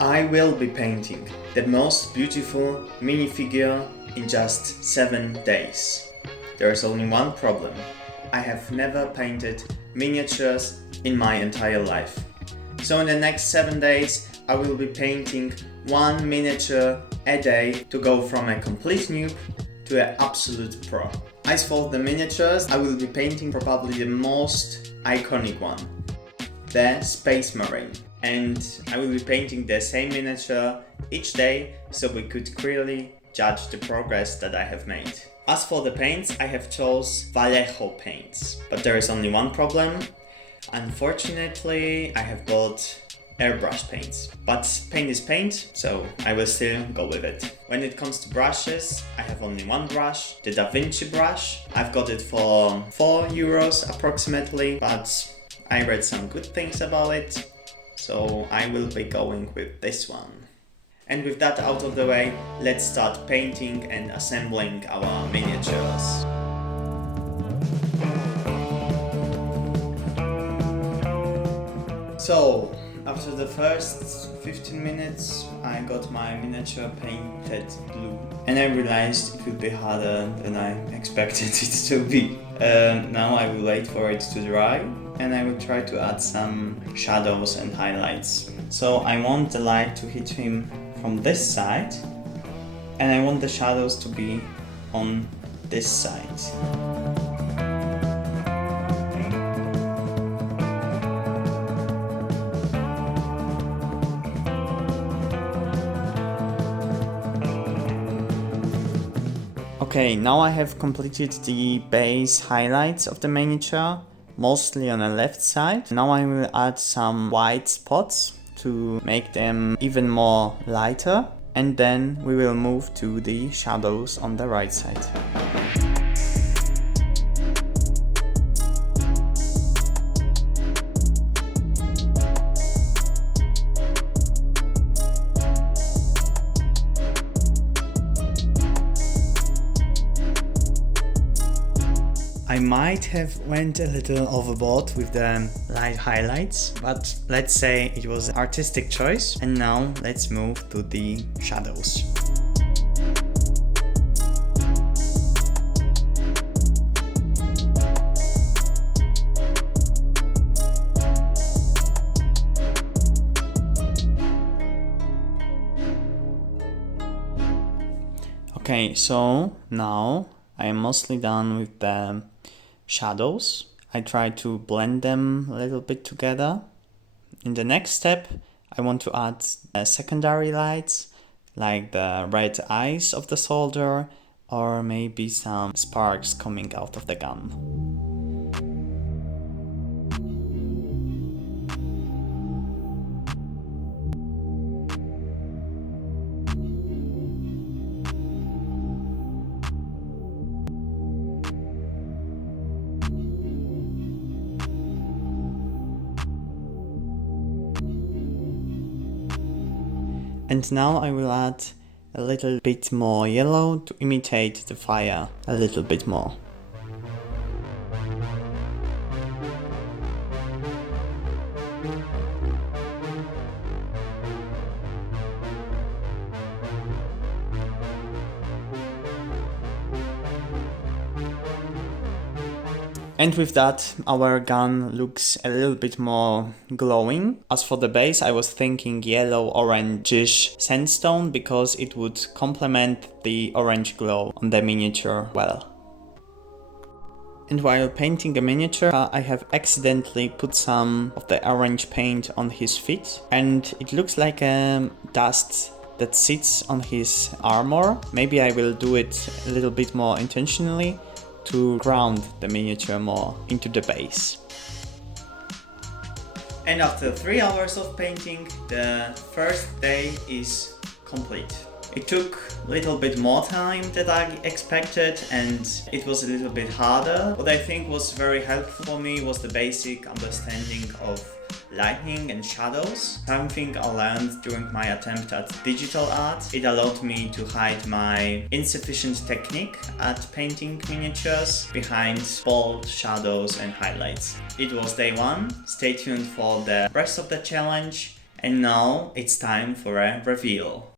I will be painting the most beautiful minifigure in just 7 days. There is only one problem. I have never painted miniatures in my entire life. So in the next 7 days I will be painting one miniature a day to go from a complete noob to an absolute pro. As for the miniatures, I will be painting probably the most iconic one, the Space Marine. And I will be painting the same miniature each day so we could clearly judge the progress that I have made. As for the paints, I have chose Vallejo paints, but there is only one problem. Unfortunately, I have bought airbrush paints, but paint is paint, so I will still go with it. When it comes to brushes, I have only one brush, the Da Vinci brush. I've got it for €4 approximately, but I read some good things about it, so I will be going with this one. And with that out of the way, let's start painting and assembling our miniatures. So, after the first 15 minutes, I got my miniature painted blue. And I realized it would be harder than I expected it to be. Now I will wait for it to dry and I will try to add some shadows and highlights. So I want the light to hit him from this side and I want the shadows to be on this side. Okay, now I have completed the base highlights of the miniature, mostly on the left side. Now I will add some white spots to make them even more lighter, and then we will move to the shadows on the right side. I might have went a little overboard with the light highlights, but let's say it was an artistic choice. And now let's move to the shadows. Okay, so now I am mostly done with the shadows. I try to blend them a little bit together. In the next step, I want to add secondary lights, like the red eyes of the soldier, or maybe some sparks coming out of the gun. And now I will add a little bit more yellow to imitate the fire a little bit more. And with that, our gun looks a little bit more glowing. As for the base, I was thinking yellow-orange-ish sandstone because it would complement the orange glow on the miniature well. And while painting a miniature, I have accidentally put some of the orange paint on his feet, and it looks like dust that sits on his armor. Maybe I will do it a little bit more intentionally to ground the miniature more into the base. And after 3 hours of painting, the first day is complete. It took a little bit more time than I expected and it was a little bit harder. What I think was very helpful for me was the basic understanding of lighting and shadows. Something I learned during my attempt at digital art. It allowed me to hide my insufficient technique at painting miniatures behind bold shadows and highlights. It was day 1. Stay tuned for the rest of the challenge And now it's time for a reveal.